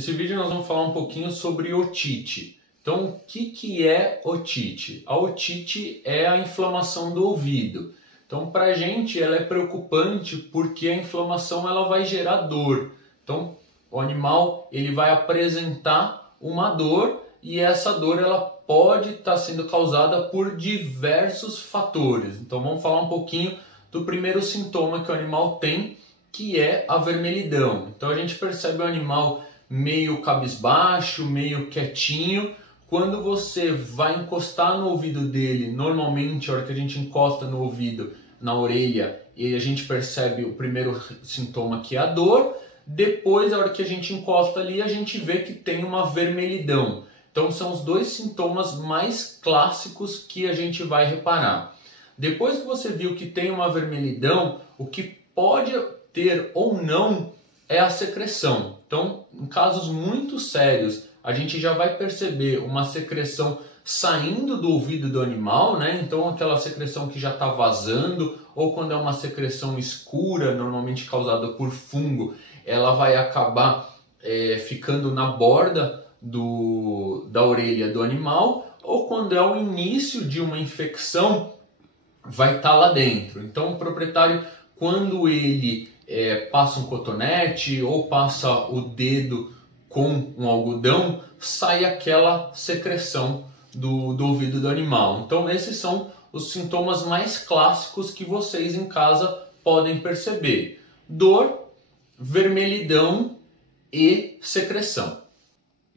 Nesse vídeo nós vamos falar um pouquinho sobre otite. Então, o que é otite? A otite é a inflamação do ouvido. Então, para a gente, ela é preocupante porque a inflamação ela vai gerar dor. Então, o animal ele vai apresentar uma dor e essa dor ela pode estar sendo causada por diversos fatores. Então, vamos falar um pouquinho do primeiro sintoma que o animal tem, que é a vermelhidão. Então, a gente percebe o animal meio cabisbaixo, meio quietinho. Quando você vai encostar no ouvido dele, normalmente a hora que a gente encosta no ouvido, na orelha, e a gente percebe o primeiro sintoma que é a dor. Depois, a hora que a gente encosta ali, a gente vê que tem uma vermelhidão. Então são os dois sintomas mais clássicos que a gente vai reparar. Depois que você viu que tem uma vermelhidão, o que pode ter ou não é a secreção. Então, em casos muito sérios, a gente já vai perceber uma secreção saindo do ouvido do animal, né? Então aquela secreção que já está vazando, ou quando é uma secreção escura, normalmente causada por fungo, ela vai acabar ficando na borda da orelha do animal, ou quando é o início de uma infecção, vai estar lá dentro. Então o proprietário, quando ele passa um cotonete ou passa o dedo com um algodão, sai aquela secreção do ouvido do animal. Então esses são os sintomas mais clássicos que vocês em casa podem perceber: dor, vermelhidão e secreção.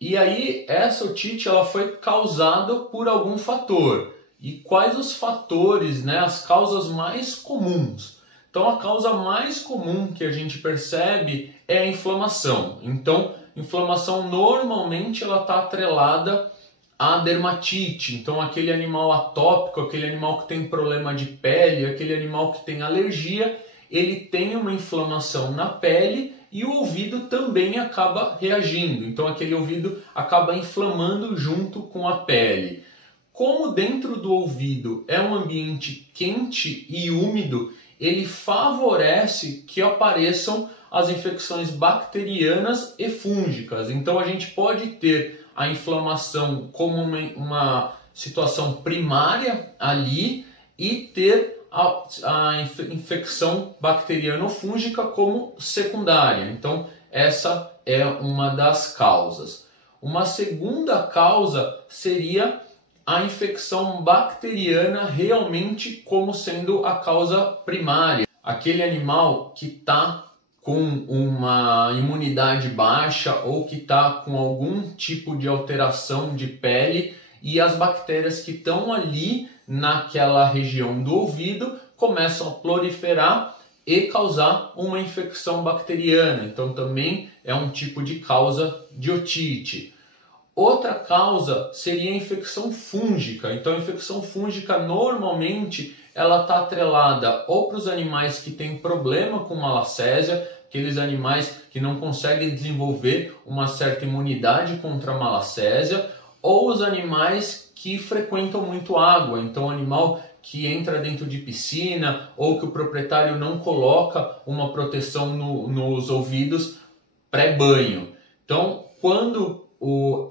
E aí essa otite ela foi causada por algum fator. E quais os fatores, né, as causas mais comuns? Então a causa mais comum que a gente percebe é a inflamação. Então inflamação normalmente ela está atrelada à dermatite. Então aquele animal atópico, aquele animal que tem problema de pele, aquele animal que tem alergia, ele tem uma inflamação na pele e o ouvido também acaba reagindo. Então aquele ouvido acaba inflamando junto com a pele. Como dentro do ouvido é um ambiente quente e úmido, ele favorece que apareçam as infecções bacterianas e fúngicas. Então a gente pode ter a inflamação como uma situação primária ali e ter a infecção bacteriana ou fúngica como secundária. Então essa é uma das causas. Uma segunda causa seria a infecção bacteriana realmente como sendo a causa primária. Aquele animal que está com uma imunidade baixa ou que está com algum tipo de alteração de pele e as bactérias que estão ali naquela região do ouvido começam a proliferar e causar uma infecção bacteriana. Então também é um tipo de causa de otite. Outra causa seria a infecção fúngica. Então a infecção fúngica normalmente ela está atrelada ou para os animais que têm problema com malacésia, aqueles animais que não conseguem desenvolver uma certa imunidade contra a malacésia, ou os animais que frequentam muito água. Então o animal que entra dentro de piscina ou que o proprietário não coloca uma proteção nos ouvidos pré-banho. Então quando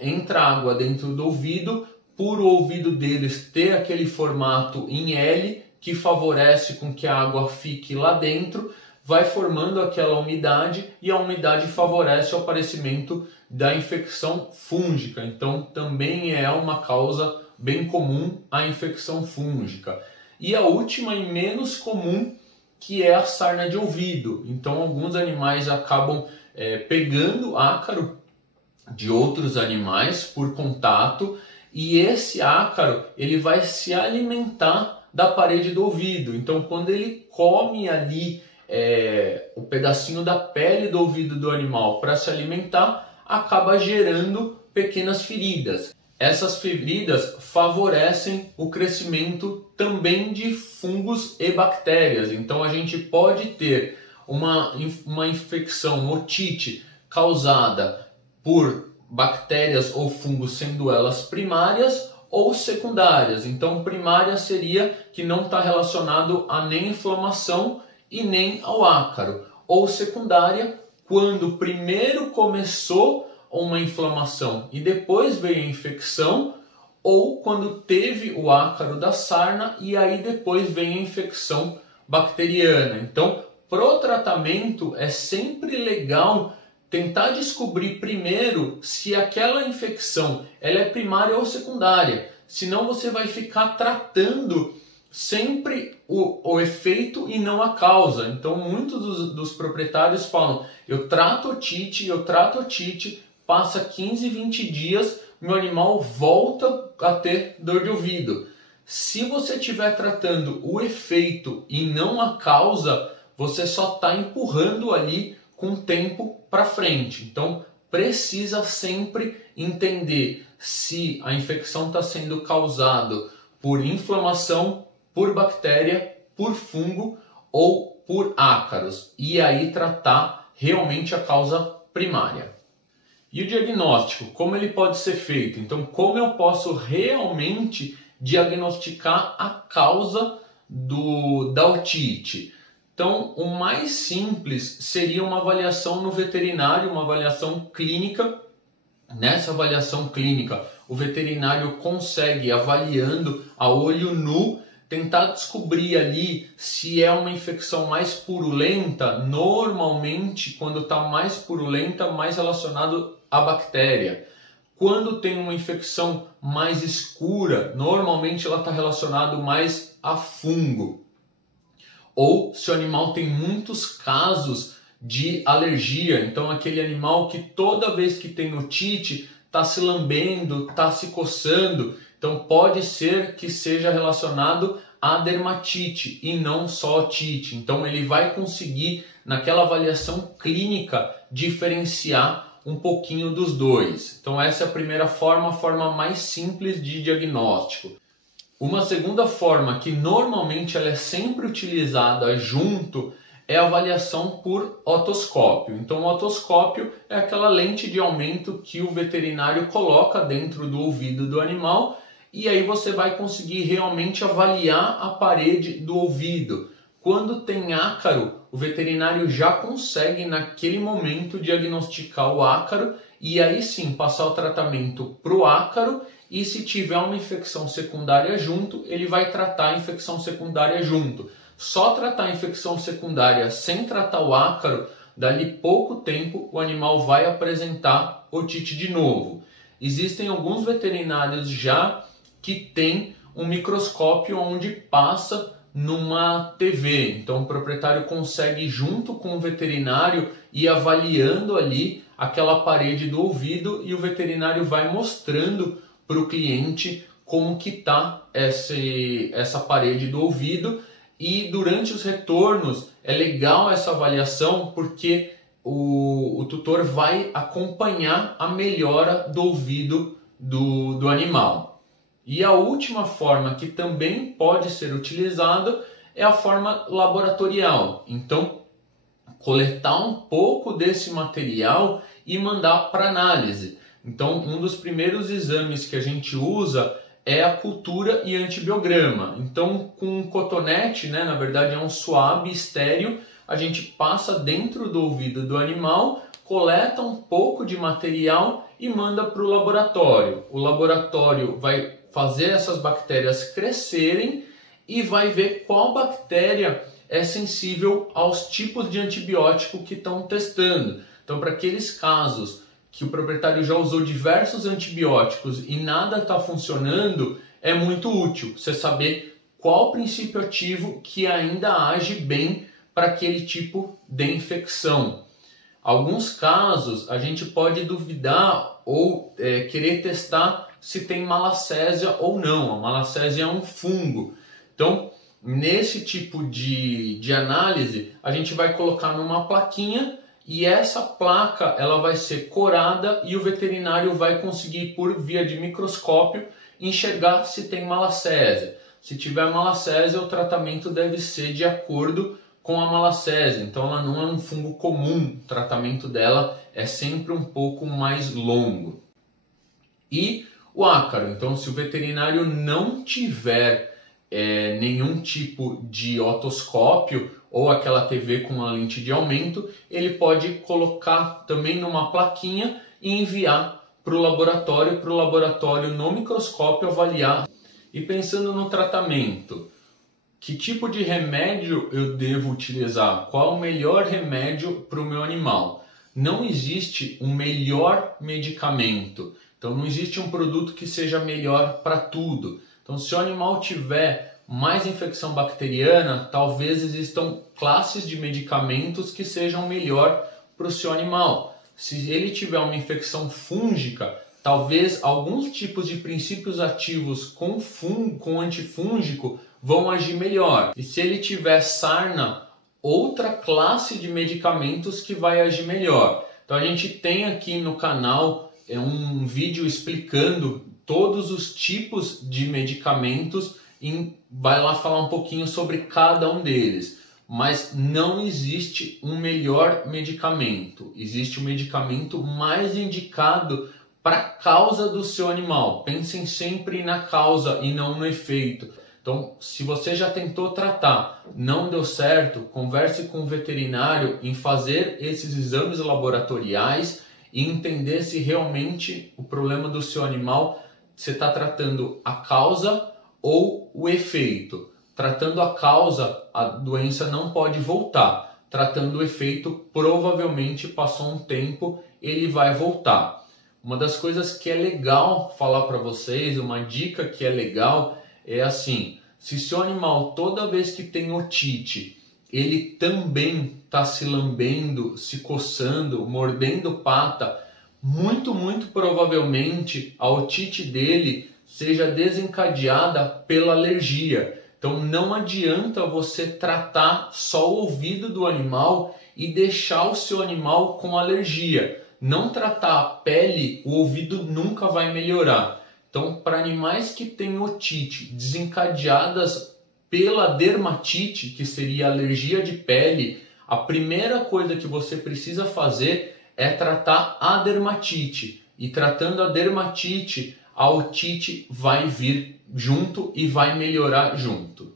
entra água dentro do ouvido, por o ouvido deles ter aquele formato em L que favorece com que a água fique lá dentro, vai formando aquela umidade e a umidade favorece o aparecimento da infecção fúngica. Então também é uma causa bem comum a infecção fúngica. E a última e menos comum, que é a sarna de ouvido. Então alguns animais acabam pegando ácaro de outros animais por contato, e esse ácaro ele vai se alimentar da parede do ouvido. Então quando ele come ali o pedacinho da pele do ouvido do animal para se alimentar, acaba gerando pequenas feridas. Essas feridas favorecem o crescimento também de fungos e bactérias. Então a gente pode ter uma infecção, otite, causada por bactérias ou fungos, sendo elas primárias ou secundárias. Então primária seria que não está relacionado a nem inflamação e nem ao ácaro. Ou secundária, quando primeiro começou uma inflamação e depois veio a infecção, ou quando teve o ácaro da sarna e aí depois vem a infecção bacteriana. Então, pro tratamento é sempre legal tentar descobrir primeiro se aquela infecção ela é primária ou secundária. Senão você vai ficar tratando sempre o efeito e não a causa. Então muitos dos proprietários falam, eu trato otite, passa 15, 20 dias, meu animal volta a ter dor de ouvido. Se você estiver tratando o efeito e não a causa, você só está empurrando ali com o tempo para frente. Então precisa sempre entender se a infecção está sendo causada por inflamação, por bactéria, por fungo ou por ácaros. E aí tratar realmente a causa primária. E o diagnóstico, como ele pode ser feito? Então, como eu posso realmente diagnosticar a causa da otite? Então, o mais simples seria uma avaliação no veterinário, uma avaliação clínica. Nessa avaliação clínica, o veterinário consegue, avaliando a olho nu, tentar descobrir ali se é uma infecção mais purulenta. Normalmente, quando está mais purulenta, mais relacionado à bactéria. Quando tem uma infecção mais escura, normalmente ela está relacionada mais a fungo. Ou se o animal tem muitos casos de alergia, então aquele animal que toda vez que tem otite está se lambendo, está se coçando, então pode ser que seja relacionado à dermatite e não só otite. Então ele vai conseguir naquela avaliação clínica diferenciar um pouquinho dos dois. Então essa é a primeira forma, a forma mais simples de diagnóstico. Uma segunda forma que normalmente ela é sempre utilizada junto é a avaliação por otoscópio. Então o otoscópio é aquela lente de aumento que o veterinário coloca dentro do ouvido do animal e aí você vai conseguir realmente avaliar a parede do ouvido. Quando tem ácaro, o veterinário já consegue naquele momento diagnosticar o ácaro e aí sim passar o tratamento para o ácaro. E se tiver uma infecção secundária junto, ele vai tratar a infecção secundária junto. Só tratar a infecção secundária sem tratar o ácaro, dali pouco tempo o animal vai apresentar otite de novo. Existem alguns veterinários já que têm um microscópio onde passa numa TV. Então o proprietário consegue junto com o veterinário ir avaliando ali aquela parede do ouvido e o veterinário vai mostrando para o cliente como que está essa parede do ouvido. E durante os retornos é legal essa avaliação porque o tutor vai acompanhar a melhora do ouvido do animal. E a última forma que também pode ser utilizada é a forma laboratorial. Então, coletar um pouco desse material e mandar para análise. Então, um dos primeiros exames que a gente usa é a cultura e antibiograma. Então, com um cotonete, na verdade é um suave estéreo, a gente passa dentro do ouvido do animal, coleta um pouco de material e manda para o laboratório. O laboratório vai fazer essas bactérias crescerem e vai ver qual bactéria é sensível aos tipos de antibiótico que estão testando. Então, para aqueles casos que o proprietário já usou diversos antibióticos e nada está funcionando, é muito útil você saber qual princípio ativo que ainda age bem para aquele tipo de infecção. Alguns casos a gente pode duvidar ou querer testar se tem malacésia ou não. A malacésia é um fungo. Então, nesse tipo de análise, a gente vai colocar numa plaquinha e essa placa ela vai ser corada e o veterinário vai conseguir, por via de microscópio, enxergar se tem malacésia. Se tiver malacésia, o tratamento deve ser de acordo com a malacésia. Então ela não é um fungo comum, o tratamento dela é sempre um pouco mais longo. E o ácaro, então se o veterinário não tiver nenhum tipo de otoscópio ou aquela TV com uma lente de aumento, ele pode colocar também numa plaquinha e enviar para o laboratório no microscópio avaliar. E pensando no tratamento, que tipo de remédio eu devo utilizar? Qual é o melhor remédio para o meu animal? Não existe um melhor medicamento. Então não existe um produto que seja melhor para tudo. Então se o animal tiver mais infecção bacteriana, talvez existam classes de medicamentos que sejam melhor para o seu animal. Se ele tiver uma infecção fúngica, talvez alguns tipos de princípios ativos com antifúngico vão agir melhor. E se ele tiver sarna, outra classe de medicamentos que vai agir melhor. Então a gente tem aqui no canal um vídeo explicando todos os tipos de medicamentos e vai lá falar um pouquinho sobre cada um deles. Mas não existe um melhor medicamento. Existe um medicamento mais indicado para a causa do seu animal. Pensem sempre na causa e não no efeito. Então, se você já tentou tratar, não deu certo, converse com o veterinário em fazer esses exames laboratoriais e entender se realmente o problema do seu animal, você está tratando a causa ou o efeito. Tratando a causa, a doença não pode voltar. Tratando o efeito, provavelmente passou um tempo, ele vai voltar. Uma das coisas que é legal falar para vocês, uma dica que é legal, é assim: se seu animal toda vez que tem otite, ele também está se lambendo, se coçando, mordendo pata, muito provavelmente a otite dele seja desencadeada pela alergia. Então não adianta você tratar só o ouvido do animal e deixar o seu animal com alergia. Não tratar a pele, o ouvido nunca vai melhorar. Então, para animais que têm otite desencadeadas pela dermatite, que seria alergia de pele, a primeira coisa que você precisa fazer é tratar a dermatite. E tratando a dermatite, a otite vai vir junto e vai melhorar junto.